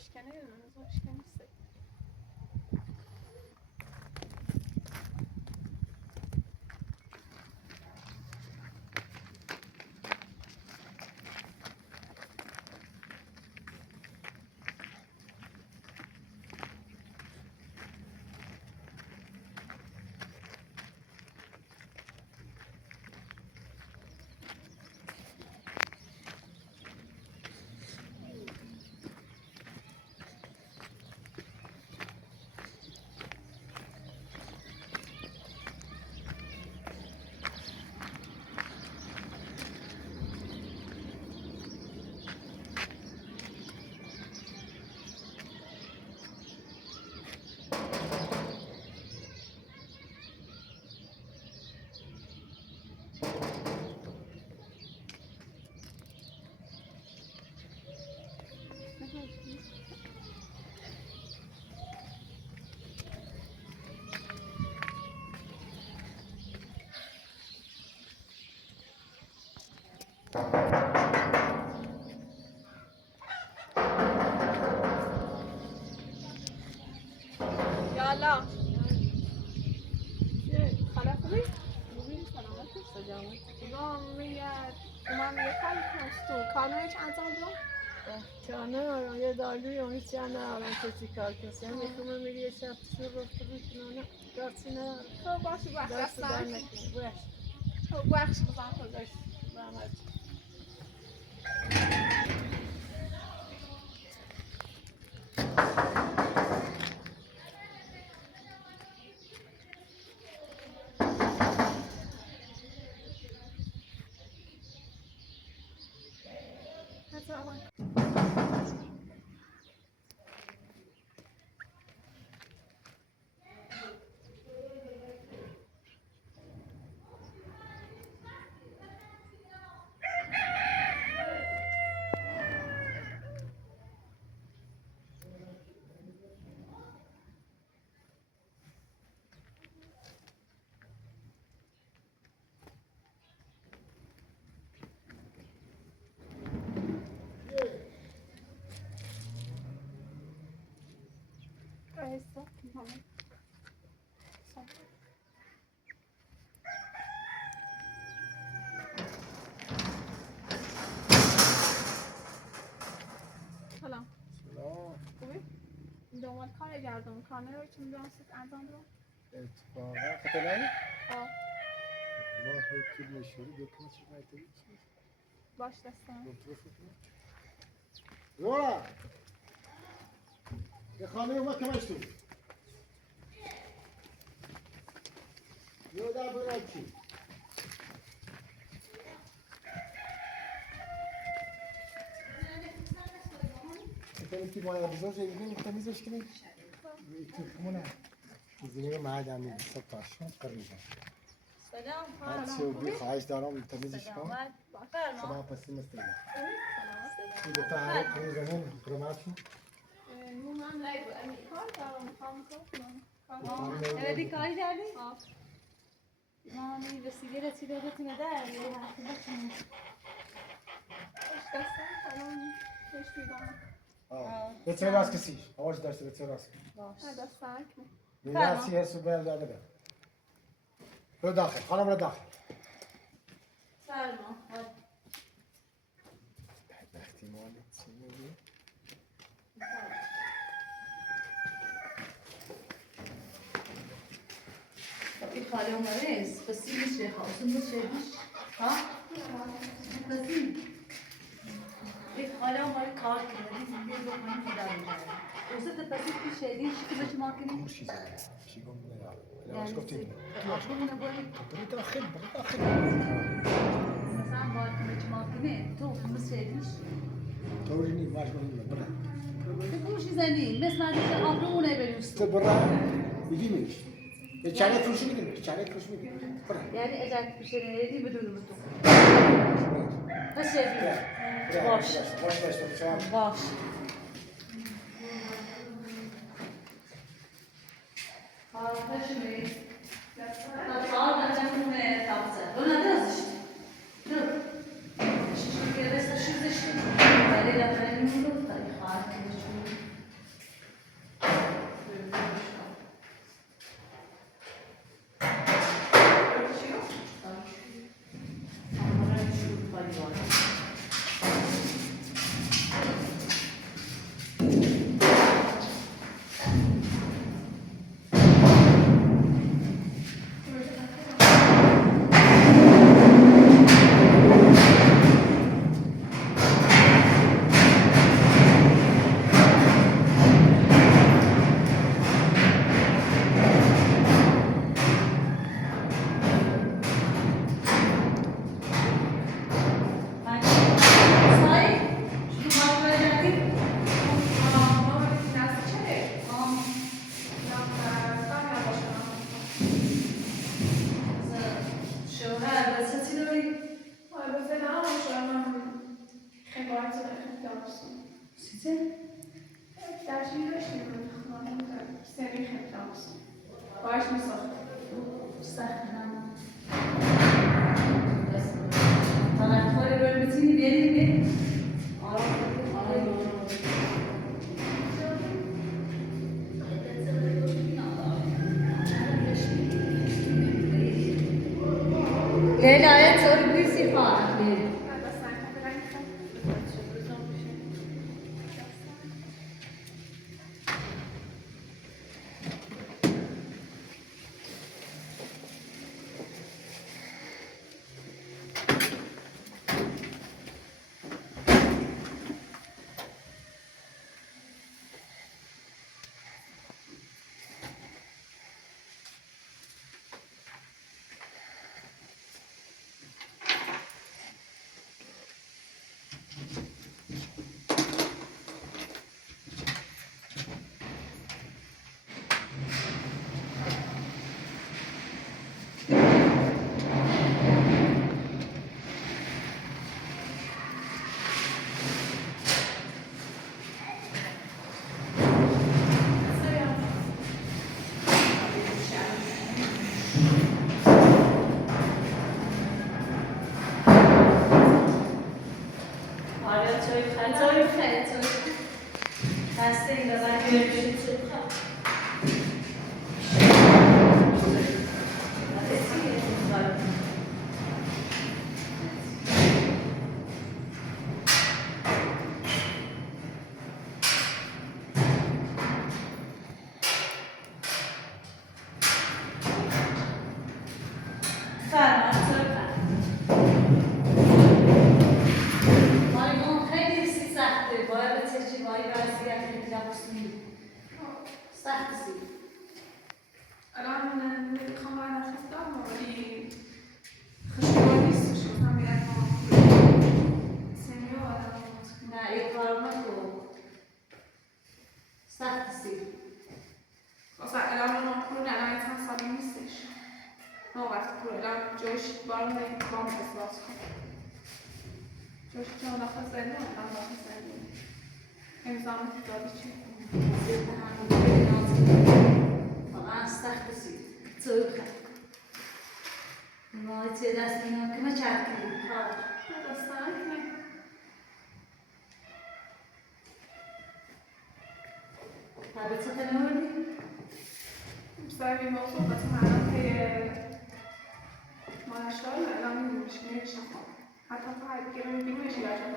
اشکنه نمیدونم اشکنه سه یالا خاله خوبی؟ خوبی سلامتی؟ سلامتی اومم یه کاری کنستو کارنامه چند انجام بدم؟ کارنامه یه داروی هیچ جا ندارم که چی کار کنم یکی من میگه یه شب شو گفته بود نه کارچی ندارم تو باشی بخش دست در نکنی باش تو بخش بزن خودش برمت سلام سلام خوبی؟ دنبال کار گردم کارنامه رو چی میدونم سیت انجام بدم؟ اتفاقا خطرنی؟ آه ما هیچ نشوری دکمه چی نتایی چی؟ باش دستم زورا یه خانه اومد کمش تو یه در برای چی؟ انتی مایه بزرگ یه تمیزش کنی؟ تو خمونه زمین معدن نیست تاشون قریبه سلام هر چی بی خواهش دارم تمیزش کن سلام پسی مستقیم این دو تا عرب کنی زمین برماتون من کار دارم میخوام کار کنم ردی کاری کردی؟ آه من این رسیده بتونه در یه هفته بچونم باش دستم سلام خوش بیدم به چه راست کسیش آواز داشته به چه راست نه دستم میراسی هست و بیل داده به رو داخل خانم رو داخل سلام احتمال چی میگی؟ این خاله اومده است پسی میشه خواستم میشه ها؟ پسی این خاله اومده کار کنه دیگه بکنیم که داری کرده اوزت پسی که شدیش که بچه ما کنیم؟ مرشی زنه چی گم نیا لواش گفتیم آشکمونه بایی بری داخل مثلا باید که بچه ما کنه تو خمس شدیش طوری نیم ماش کنیم برا تو گوشی زنی مثل من دیگه آبرونه بریوست تو برا بگیمیش یه چاره فروشی میدیم چاره فروشی میدیم برا یعنی اجازه پیشنهادی بدون تو پس شدی باش باش Arkadaşım Sağ canımı tapsa. Buna da işte. Dur. Şimdi kere sa şu işte. Böyle la falan olur da harika. olsun. Size? Dersin yaşıyorum. Seni hep olsun. Baş mı sakın? Sakın. Anahtarı bölmesini verir mi? Leyla'ya çok bir sıfat. Hadi sen bırakın. الآن القمر خدام ولي خشبوني شو هم يعرفون سنيورة أصلا الآن ما نقول أنا إنسان صار يمسش ما وقت كل الآن جوش بارنا يكرم إسلاسكم جوش كنا خزنا الآن ما خزنا إنسان تداري شيء هذا الصحيح بسبب موضوع بس معناته هي ما نشتغل الآن مش نشتغل حتى بعد كده ما بيجوش يلاقوا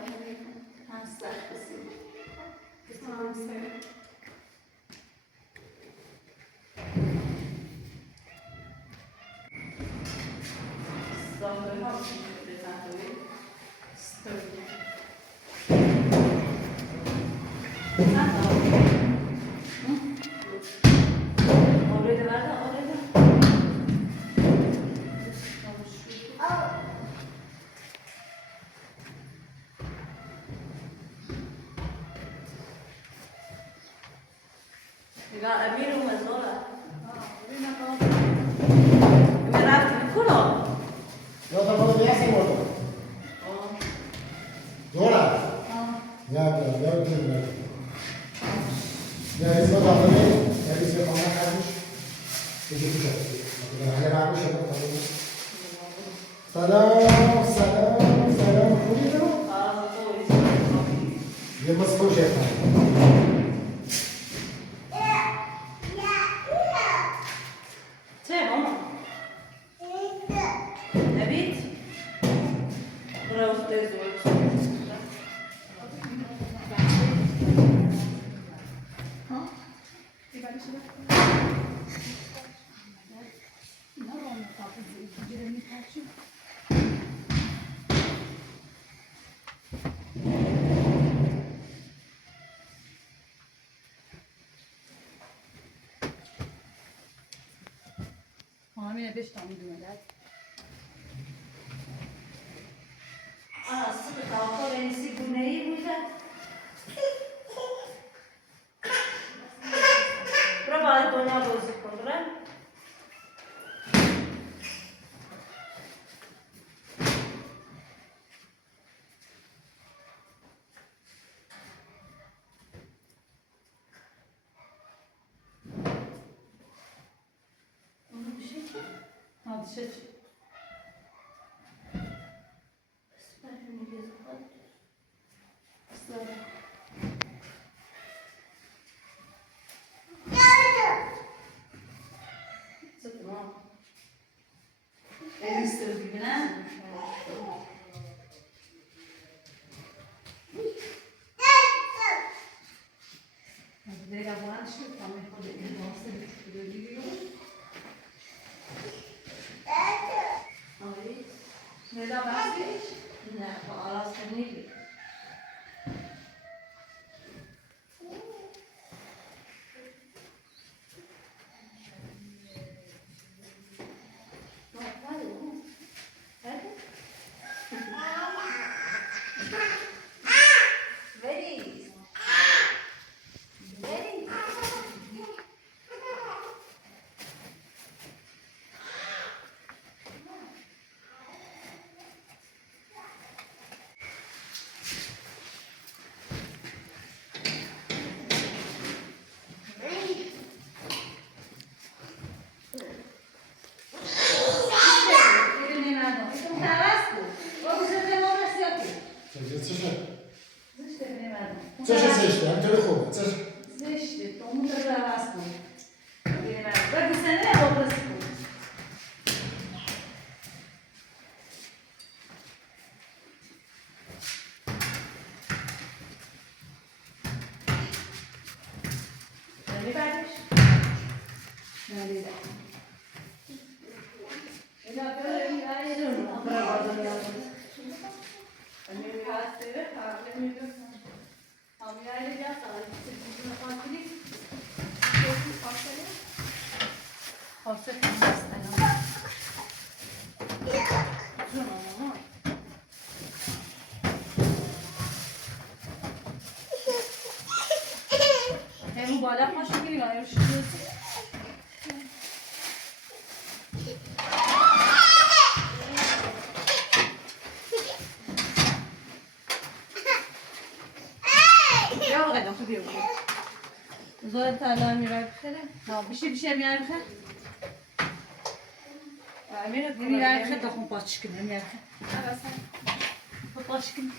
لا أمير ومزولة مرافق كله Yo tampoco te hace moto. Dora. Ya, ya, ya eso también, ya dice cómo hacemos. Y yo digo, porque la gente va a ver سلام سلام سلام خوبی تو؟ یه مسکو شد همین 5 تا میدونه اصل کافر انسی گونه‌ای بوده برو باید دنیا بازی کن شد ندا بستیش؟ نه با آراز نمیگی چشه زشته همینطوری خوبه چشه زشته تو اون رو عوض کن بگو سنه رو بس کن نمی بعدش؟ نمی بعد اینا برای ایران برای بازار میاد نمی بعد سیره خواهد نمیدونم همیاری بیا سالی سیزیزون خواهدی خواهد نیست همون بالا پاشو گیری باید شد یا آقای داخل بیرون زود تلا میرای بخیره نه بیشه میای بخیر میای بخیر داخل پاچ کنه میای بخیر پاچ کنه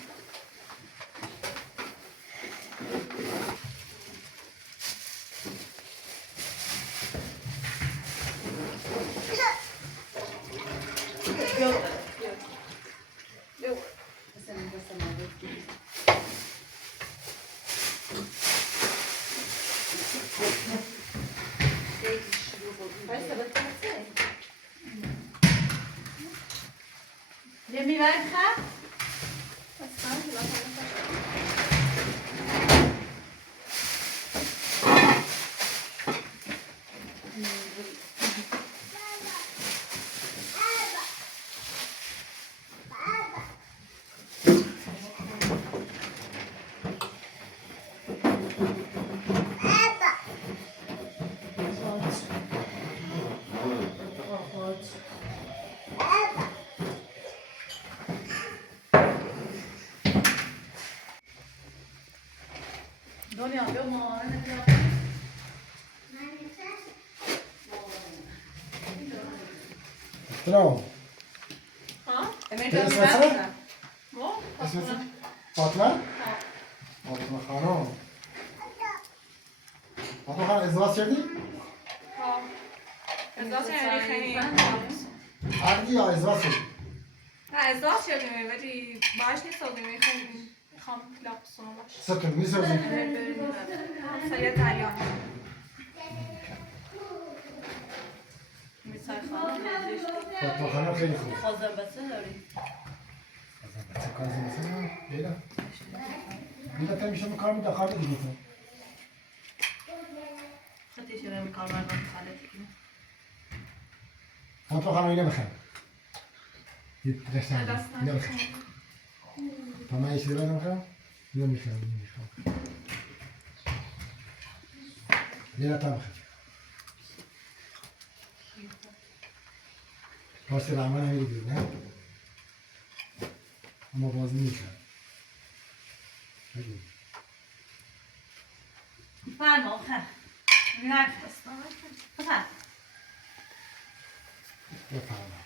میای بخیر دنیا بیا مامانه بیا سلام ها؟ اسمت اسمت فاطمه فاطمه خانم فاطمه خانم ازدواج کردی؟ ها ازدواج یعنی خیلی عقدی یا ازدواج کردی؟ نه ازدواج شدیم ولی باش نیستیم خیلی میخوام لابسون باش ستون میسازی؟ همسایه دریان میسای خانم فاطمه خانم خیلی خوب خازن بسه داری بچه کار زمستان بیلا بیلا تا میشه کار میده خاله دیگه تو خطی شده کار مردم خالتی کنه فاطمه خانم اینو بخیر دست اینو بخیر تا من یه چیزی بدم خواهم اینو میخوام بیلا تا بخیر پاسی رحمه نمیدی نه اما باز نمیشن فرما خیر میرم بفر بفرما.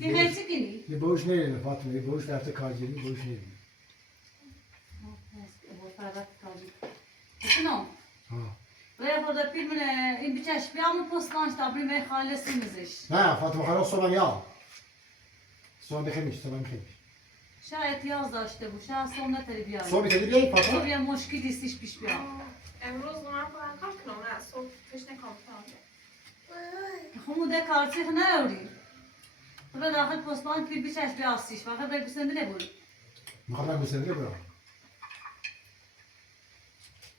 تی خیلی کنی؟ یه باش نرینه فاطمه، یه باش رفته کارگیری باش نرینه. شنو؟ ها. برای خود پیل من این بچش بیام پستانش تابری می خالصی مزش. نه فاطمه خانم صبح یا. صبح بخیر صبح بخیر. شاید احتیاج داشته بود، شاید صبح نتری بیای. صبح تدی بیای صبح فاطمه؟ یه مشکلی استش پیش بیام. امروز من باید کار کنم نه صبح تشنه کامپیوتر. خموده کارچه نیاری. تو به داخل پستان پیل بچش بیاستیش، فقط به گوسنده نبود. میخوام من بسنده برم.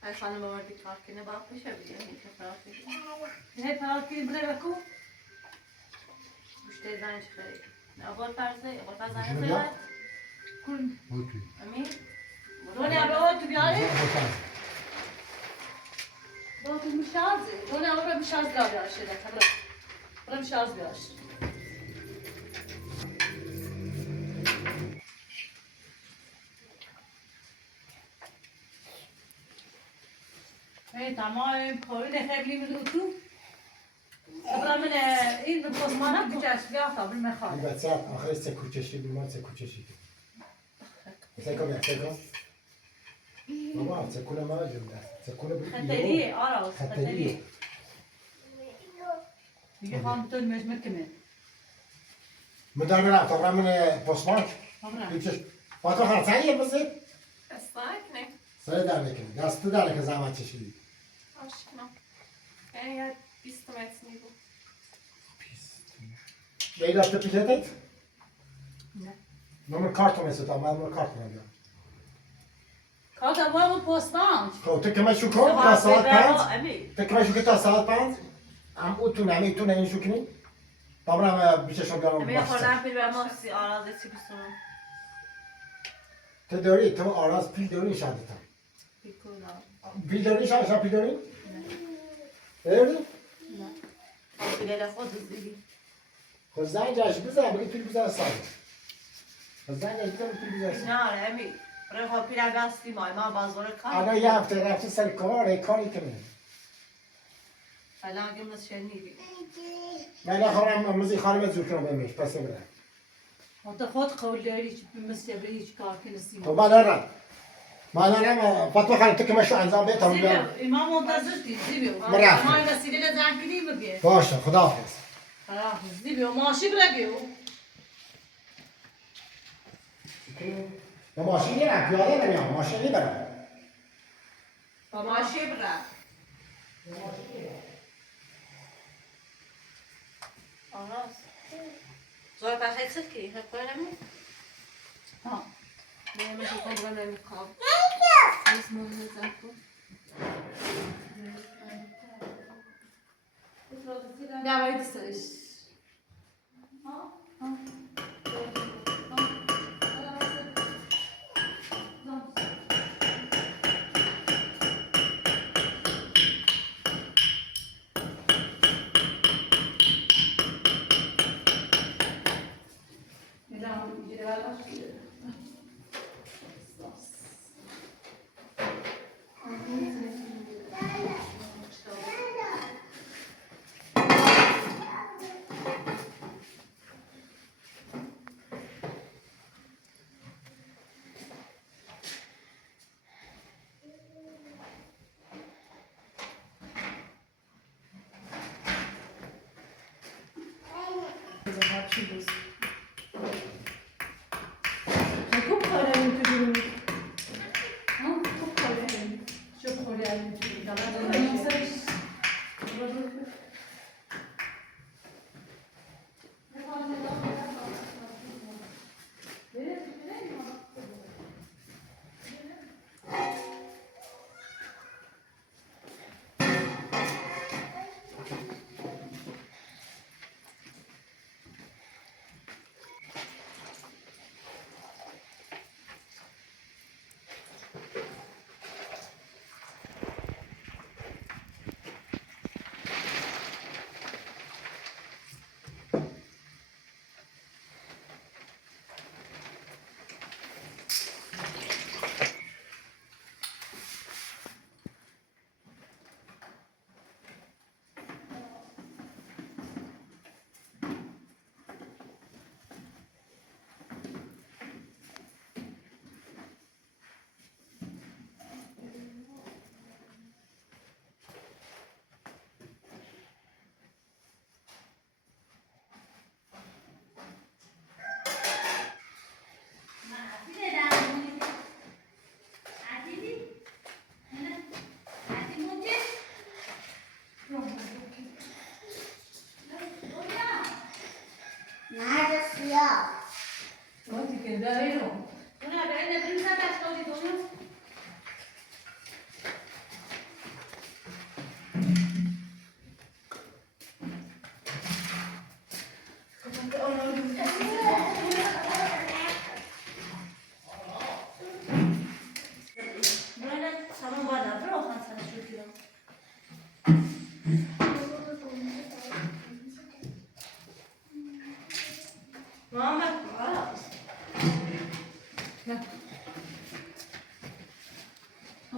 ای خانم آوردی کار کنه باید بشه بیه این که فرار کنه هی فرار کنی بره بکو. گوشته زنش خیلی اول فرزه میشه بیا؟ زنه کن. اوکی. امین دونه ابرو تو بیاری؟ بفرما. دونه تو میشازه. دونه ابرو میشاز داره شده. برو میشاز بیاش. ای تمام پایین خیلی میره تو. برای من این به پستانه بچش بیا تا بریم این خواهد. بچه آخر سه کوچشی بیمار سه کوچشی. سکو سکو. بابا سکونه ما جمله. سکونه بود. خطریه آراز خطریه. خطریه. میگه خواهم بتون مجمع مدار برم تا برم من پستمارک. آبرا. بیچش. فاطمه خانم سعیه بسی؟ استایک نه. سعی در نکنه. دست در نکنه زحمت چشیدی. آشنا. یه 20 متر نیبود. بیایی داشته پیشتت؟ نه. نمر کارتون است تا من نمر کارتون بیام. کار دوام پستان. خب تو که من شو کن تا ساعت 5. امین تو که من شو که تا ساعت 5. هم او تو نمی تو نه شو کنی. تا برم بیچشم بیارم امین باشه. خوردن پیل به ما سی آرازه چی بسونم تو داری تو آراز پیل داری شده تا. بیکولا پیل داری شده پیل داری؟ داری؟ نه پیل خود زیدی خب زنجش بزن بگی پیل بزن سال. خب زنجش بزن پیل بزن سال. نه امین برای خود پیل بستی مای ما بازار کار الان یه هفته رفته سر کاری کنه. الان اگه مثل شنیدی من نخواهم موزی خانم زور کنم بمیش پس برم. تو خود قول داری چی مثل بری هیچ کار کنی خب من دارم. من دارم فاطمه خانم تو که من شو انجام بده تا زیبیو بیام. امام منتظر دی زیبیو. مرحبا. ما این وسیله زن کنی بگه. باشه خداحافظ. خلاص زیبیو ماشی برگیو. با ماشین میرم پیاده نمیام ماشینی برم. با ماشی برم آراز زور پخیل سکی هر کنه امین ها. نه میشه کنم نمیخوام. اسم مزن کن. دوایی دستش.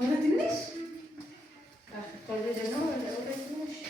öğretilmiş. Öğretilmiş. Öğretilmiş.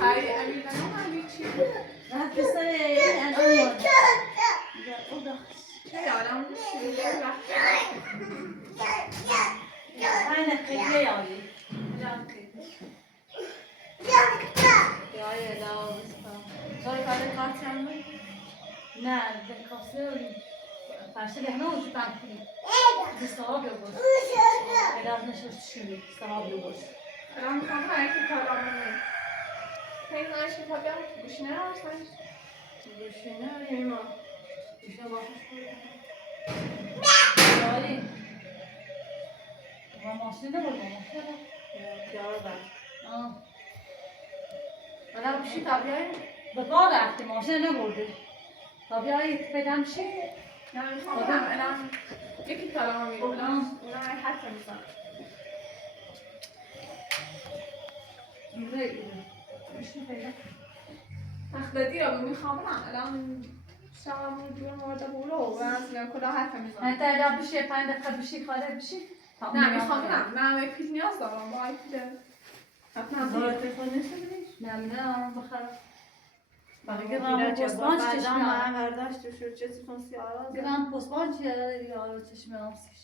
هاي أمينة نوع بيتشي راح تسألي عن أول. شيء على مش أنا خليه يعني. Ya ya daha sonra kadar kaç yandı? نعم بالقصير فعشان احنا مش بعرفين بالصواب يبص لازم نشوف شنو الصواب يبص الان میخوام هرکی کارامونه هی نشی تا بیام گوشی نرسن Düşüne öyle Düşüne bakmış يعني ما ماشي ده ولا ماشي ده Ya da. اه Ana bir şey tabii yani. بقال عرفتي ماشي انا برده طبيعي بدم شيء نه میخوام برم الان یکی کارامو میگم الان اونا حرف میزنم مش مفيدة اخلدی رو میخوام برم الان شام جور مورد بولو و از میان کلا حرف میزنم انت لا بشي 5 دقيقة بشي خالد بشي نه میخوام برم نه پیت نیاز دارم با پیت حتما Sonra telefon ne söyleyeyim? نه بخير Bak Gramı bozmaz ben çeşme. kardeş düşür telefon siyara. گرام پستان چیه یا چشم آمسیش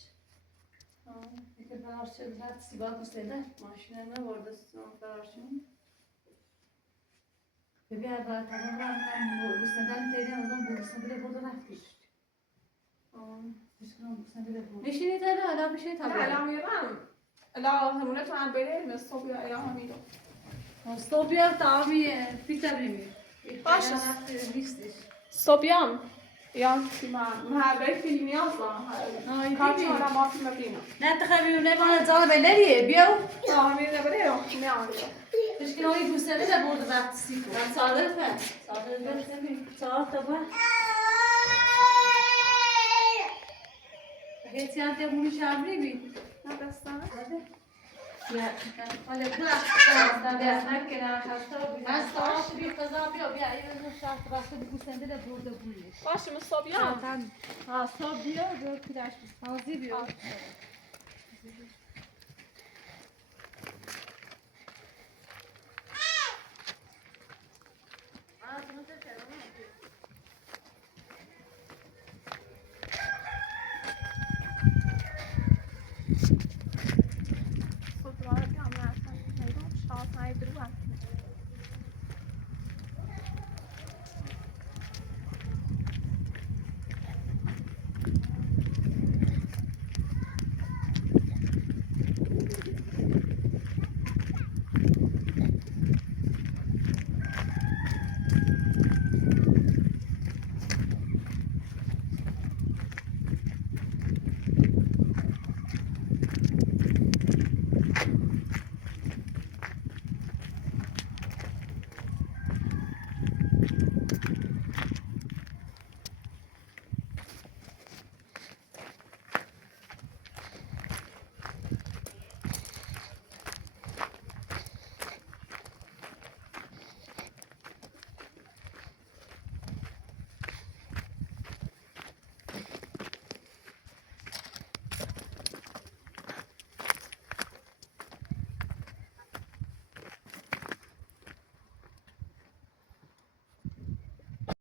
دیگه برش زد سیگار بسیده Maşine ne vardı son karşım? ببین اول تمام من بستندن تیری ازم بستند bile burada رفتیش بسکنم بستند bile burada Neşini tabii hala bir şey نه tabii. الان میرم الان همونه تو هم بریم صبح یا الان هم میرم صبح بیا تمامی پیتا بریم باشه. نیستش صبحیام یا من هر بری فیلم نیاز دارم کار ببین. چون ما فیلم ببینم نه تخبیم نه من زال بلریه بیا نه میرم بریم نه آنجا مشکل هایی بستند bile burada وقت سیکو Ben sağlık ver. saat sabah هیچی هم تمومی شبری بی نه دستانه یا حالا نه که نه خسته من ساعت بی قضا بیا اینو شرط وقت بگوسنده ده برده بویش باشه من صبحیام ها صبح بیا دو پیداش بازی بیا صبحیام نه اصلا نگم شاید نایدرم